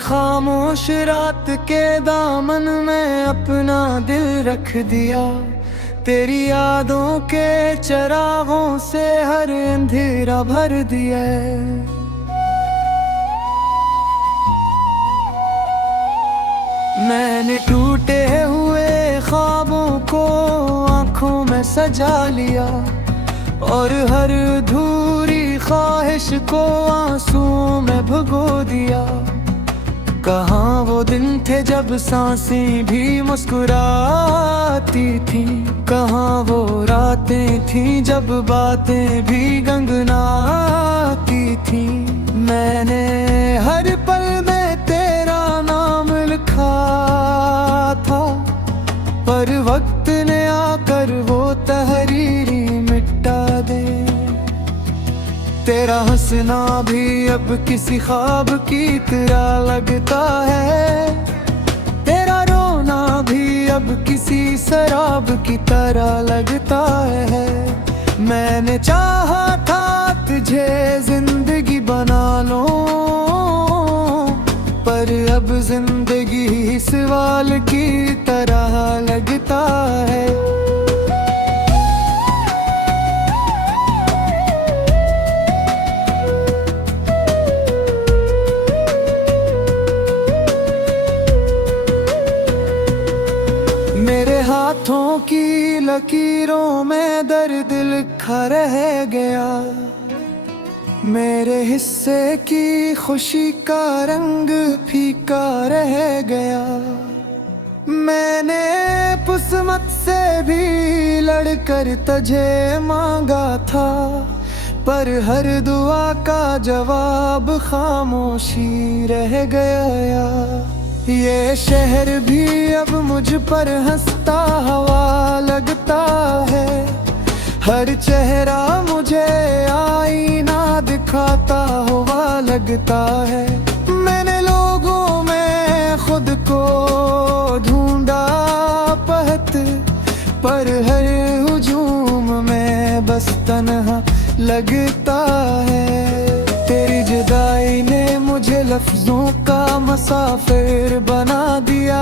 खामोश रात के दामन में अपना दिल रख दिया। तेरी यादों के चरागों से हर अंधेरा भर दिया। मैंने टूटे हुए ख्वाबों को आंखों में सजा लिया और हर अधूरी ख्वाहिश को आंसुओं में भुगो दिया। कहाँ वो दिन थे जब सांसें भी मुस्कुराती थी, कहाँ वो रातें थी जब बातें भी गनगनाती थी। मैंने हर पल में तेरा नाम लिखा था, पर वक्त ने आकर वो तहरीरी मिटा दे। तेरा हंसना भी अब किसी ख्वाब की तरह लगता है, तेरा रोना भी अब किसी शराब की तरह लगता है। मैंने चाहा था तुझे जिंदगी बना लो, पर अब जिंदगी ही सवाल की तरह लगता है। मेरे हाथों की लकीरों में दर्द लिखा रह गया, मेरे हिस्से की खुशी का रंग फीका रह गया। मैंने किस्मत से भी लड़कर तुझे मांगा था, पर हर दुआ का जवाब खामोशी रह गया। ये शहर भी अब मुझ पर हंसता हुआ लगता है, हर चेहरा मुझे आईना दिखाता हुआ लगता है। मैंने लोगों में खुद को ढूंढा पहत, पर हर हुजूम में बस तन्हा लगता है। तेरी जुदाई ने मुझे लफ्जों का मुसाफिर बना दिया,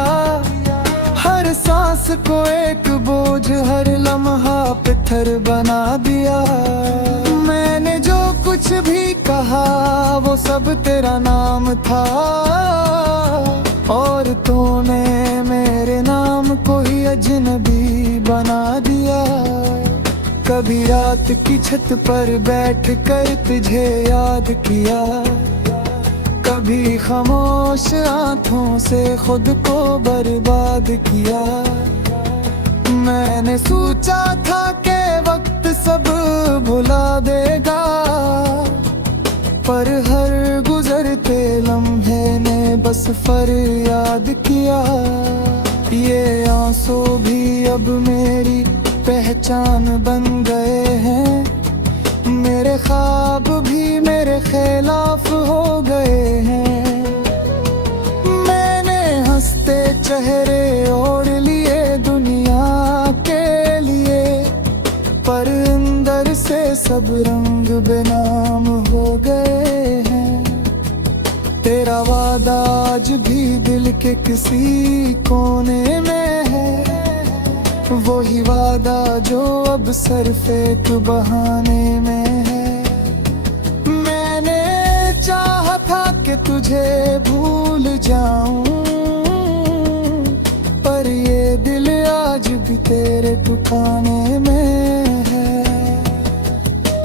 हर सांस को एक बोझ, हर लम्हा पत्थर बना दिया। मैंने जो कुछ भी कहा वो सब तेरा नाम था, और तूने मेरे नाम को ही अजनबी बना दिया। कभी रात की छत पर बैठ कर तुझे याद किया, कभी खामोश आँखों से खुद को बर्बाद किया। मैंने सोचा था कि वक्त सब भुला देगा, पर हर गुजरते लम्हे ने बस फरियाद किया। ये आंसू भी अब मेरी पहचान बन गए हैं, मेरे ख्वाब भी मेरे खिलाफ हो गए हैं। मैंने हंसते चेहरे ओढ़ लिए दुनिया के लिए, पर अंदर से सब रंग बेनाम हो गए हैं। तेरा वादा आज भी दिल के किसी कोने में है, वही वादा जो अब सिर्फ एक बहाने में है। मैंने चाहा था कि तुझे भूल जाऊं, पर ये दिल आज भी तेरे ठिकाने में है।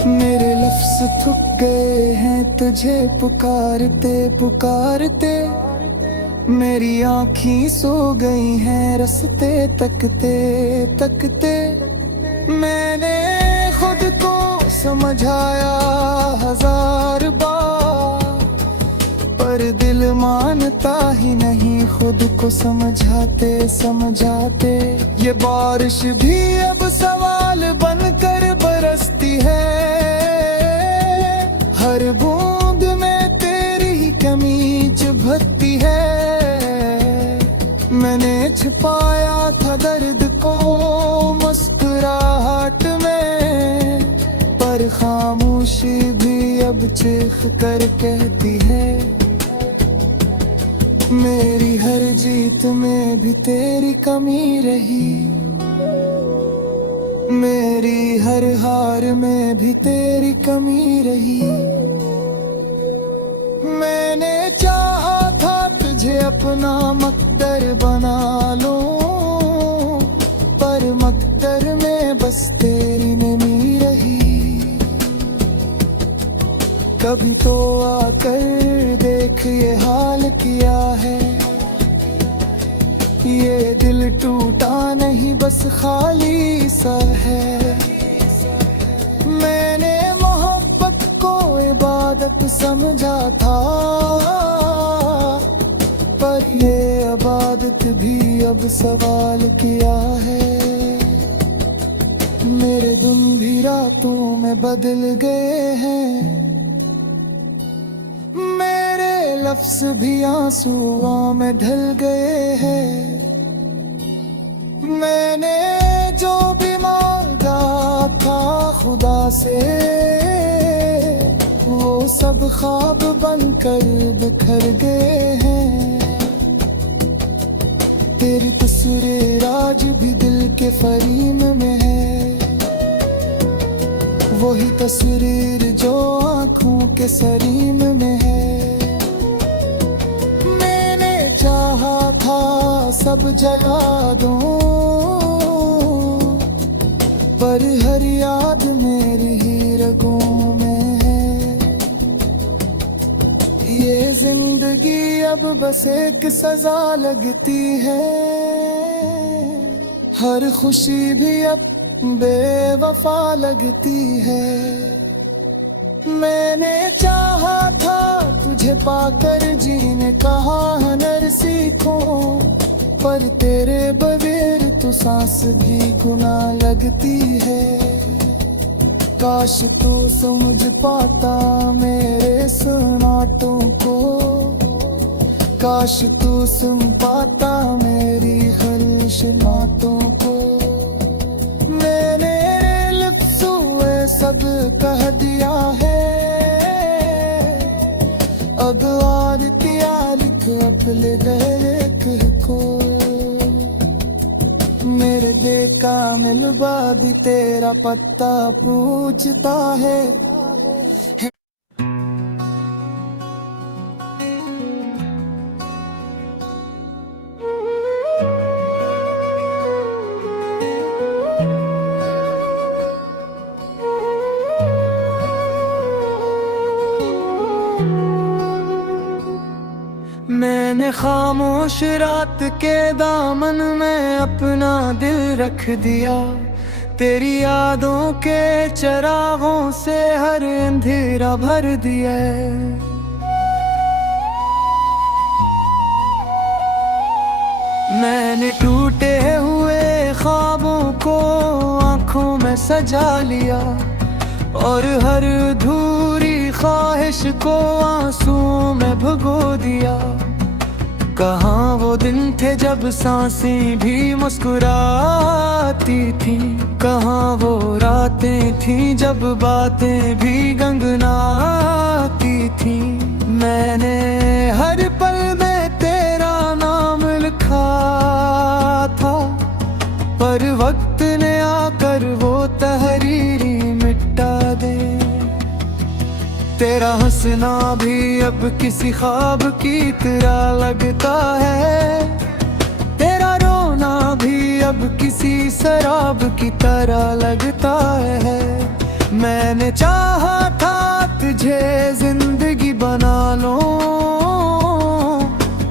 मेरे लफ्ज़ थक गए हैं तुझे पुकारते पुकारते, मेरी आँखें सो गई हैं रस्ते तकते तकते। मैंने खुद को समझाया हजार बार, पर दिल मानता ही नहीं खुद को समझाते समझाते। ये बारिश भी अब सवाल बनकर बरसती है, हर बूंद में तेरी ही कमी चुभती है। मैंने छिपाया था दर्द को मुस्कुराहट में, पर खामोशी भी अब चीख कर कहती है मेरी हर जीत में भी तेरी कमी रही, मेरी हर हार में भी तेरी कमी रही। मैंने चाहा था तुझे अपना मकदर बना लूं, पर मकदर में बस तेरी नमी रही। कभी तो आकर देख ये हाल किया है, ये दिल टूटा नहीं बस खाली सा है। मैंने मोहब्बत को इबादत समझा था, पर ये इबादत भी अब सवाल किया है। मेरे दिन भी रातों में बदल गए हैं, मेरे लफ्ज भी आंसुओं में ढल गए हैं। मैंने जो भी मांगा था खुदा से, वो सब ख्वाब बनकर बिखर गए हैं। तेरी तस्वीर आज भी दिल के फरीम में है, वही तस्वीर जो आँखों के सरीम में है। मैंने चाहा था सब जगा दूं, पर हर याद मेरी ही रगों में है। ये जिंदगी अब बस एक सजा लगती है, हर खुशी भी अब बेवफा लगती है। मैंने चाहा था तुझे पाकर जीने का हुनर सीखूं, पर तेरे बगैर तो सांस भी गुनाह लगती है। काश तू समझ पाता मेरे सन्नाटों को, काश तू सुन पाता मेरी ख्वाहिश बातों को। मैंने लिप्सुए सब कह दिया है, अब आरतिया लिख अपने देख को। मेरे बेकामिल भी तेरा पत्ता पूछता है। मैंने खामोश रात के दामन में अपना दिल रख दिया, तेरी यादों के चरागों से हर अंधेरा भर दिया। मैंने टूटे हुए ख्वाबों को आँखों में सजा लिया, और हर अधूरी ख्वाहिश को आंसुओं में भगो दिया। कहाँ वो दिन थे जब सांसें भी मुस्कुराती थी, कहाँ वो रातें थी जब बातें भी गंगनाती थी। मैंने हर पल में तेरा नाम लिखा था, पर वक्त ने आकर वो तहरीरी मिटा दे। तेरा हंसना भी अब किसी ख्वाब की तरह लगता है, तेरा रोना भी अब किसी शराब की तरह लगता है। मैंने चाहा था तुझे जिंदगी बना लो,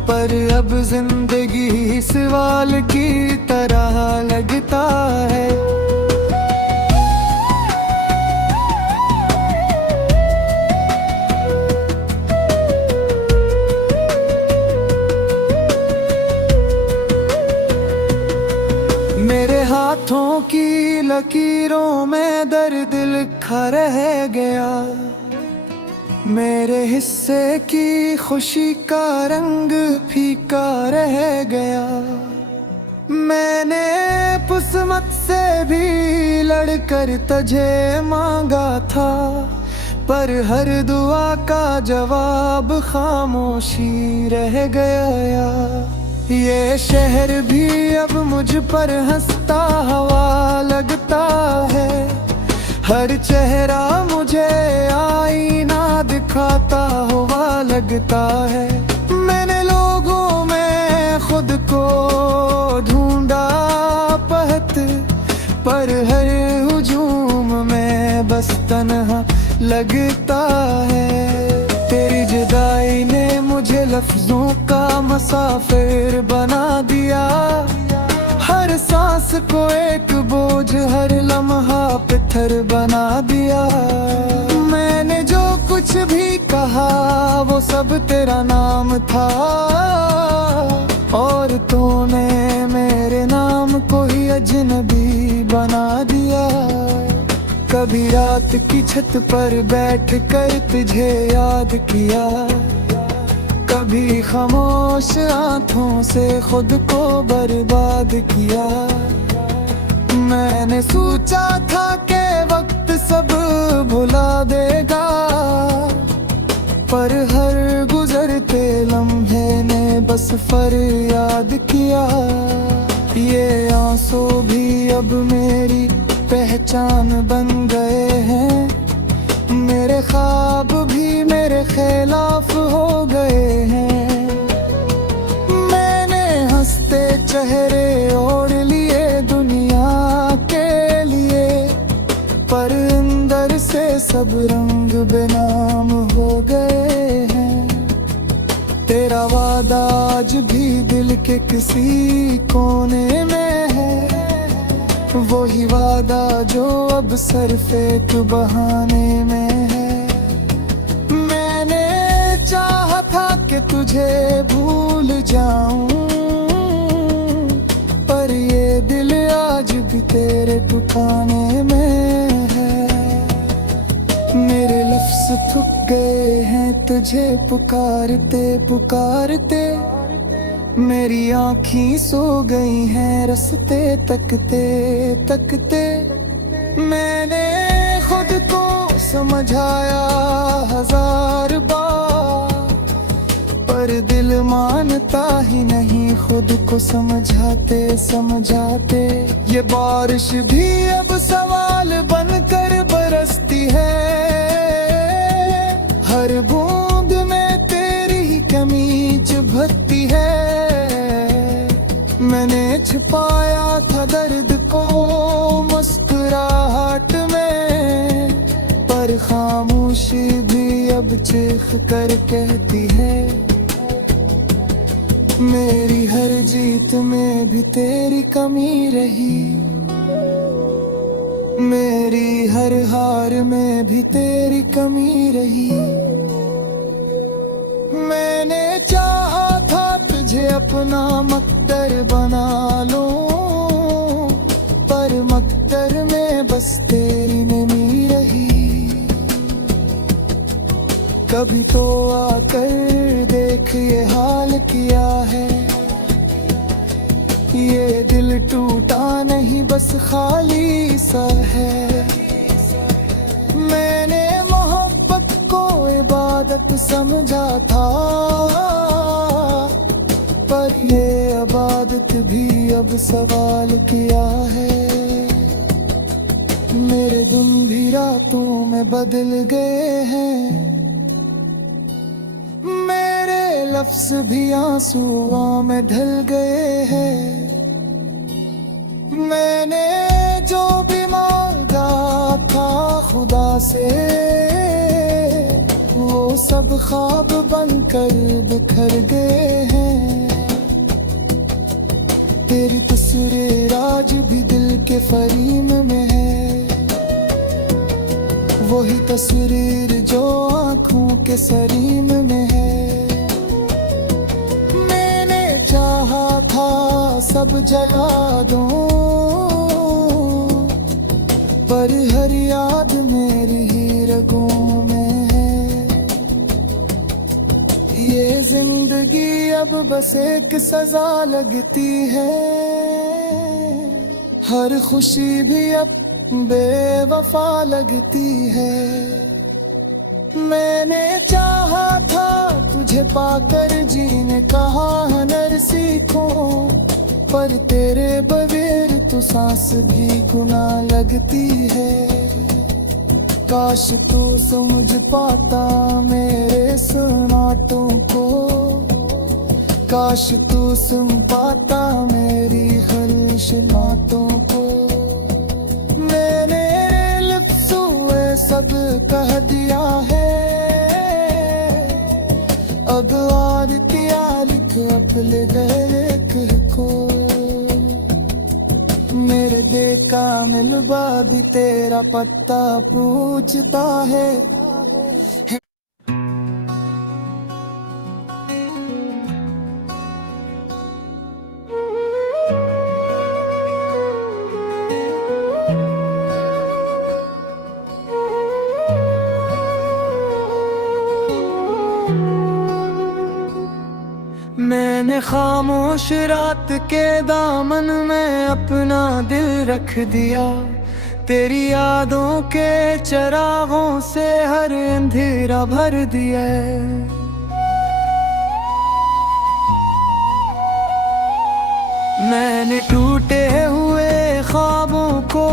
पर अब जिंदगी ही सवाल की तरह लगता है। मेरे हाथों की लकीरों में दर्द लिखा रह गया, मेरे हिस्से की खुशी का रंग फीका रह गया। मैंने किस्मत से भी लड़कर तुझे मांगा था, पर हर दुआ का जवाब खामोशी रह गया। ये शहर भी अब मुझ पर हंसता हवा लगता है, हर चेहरा मुझे आईना दिखाता हुआ लगता है। मैंने लोगों में खुद को ढूंढा पहत, पर हर हुजूम में बस तन्हा लगता है। तेरी जुदाई ने मुझे लफ्जों का मुसाफिर बना दिया, हर सांस को एक बोझ, हर लम्हा पत्थर बना दिया। मैंने जो कुछ भी कहा वो सब तेरा नाम था, और तूने मेरे नाम को ही अजनबी बना दिया। कभी रात की छत पर बैठ कर तुझे याद किया, कभी खामोश आँखों से खुद को बर्बाद किया। मैंने सोचा था कि वक्त सब भुला देगा, पर हर गुजरते लम्हे ने बस फरियाद किया। ये आंसू भी अब मेरी पहचान बन गए हैं, मेरे ख्वाब भी मेरे खिलाफ हो गए हैं। मैंने हंसते चेहरे ओढ़ लिए दुनिया के लिए, पर अंदर से सब रंग बेनाम हो गए हैं। तेरा वादा आज भी दिल के किसी कोने में है, वही वादा जो अब सिर्फ एक बहाने में है। मैंने चाहा था कि तुझे भूल जाऊं, पर ये दिल आज भी तेरे ठिकाने में है। मेरे लफ्ज़ थक गए हैं तुझे पुकारते पुकारते, मेरी आँखें सो गई हैं रस्ते तकते तकते। मैंने खुद को समझाया हजार बार, पर दिल मानता ही नहीं खुद को समझाते समझाते। ये बारिश भी अब सवाल बनकर बरसती है, हर बूंद में तेरी ही कमी चुभती है। मैंने छुपाया था दर्द को मुस्कुराहट में, पर खामोशी भी अब चीख कर कहती है। मेरी हर जीत में भी तेरी कमी रही, मेरी हर हार में भी तेरी कमी रही। मैंने चाहा था तुझे अपना मकदर बना लूं, पर मकदर में बस तेरी नमी रही। कभी तो आकर देख ये हाल किया है, ये दिल टूटा नहीं बस खाली सा है। मैंने मोहब्बत को इबादत समझा था, पर ये इबादत भी अब सवाल किया है। मेरे दिन भी रातों में बदल गए हैं, मेरे लफ्ज भी आंसुओं में ढल गए हैं। मैंने जो भी मांगा था खुदा से, वो सब ख्वाब बनकर बिखर गए हैं। तेरी तस्वीर आज भी दिल के फरीम में है, वही तस्वीर जो आँखों के सरीम में है। मैंने चाहा था सब जला दूं, पर हर याद मेरी ही रगों में है। ये जिंदगी अब बस एक सजा लगती है, हर खुशी भी अब बेवफा लगती है। मैंने चाहा था तुझे पाकर जीने का हुनर सीखूं, पर तेरे बगैर तो सांस भी गुनाह लगती है। काश तू समझ पाता मेरे सन्नाटों को, काश तू सुन पाता मेरी ख्वाहिशों को। मैंने लफ्ज़ों में सब कह दिया है, अब आरतियाँ लिख अपने दिल को। मेरे देखा मिलबा भी तेरा पत्ता पूछता है। मैंने खामोश रात के दामन में अपना दिल रख दिया, तेरी यादों के चिरागों से हर अंधेरा भर दिया। मैंने टूटे हुए ख्वाबों को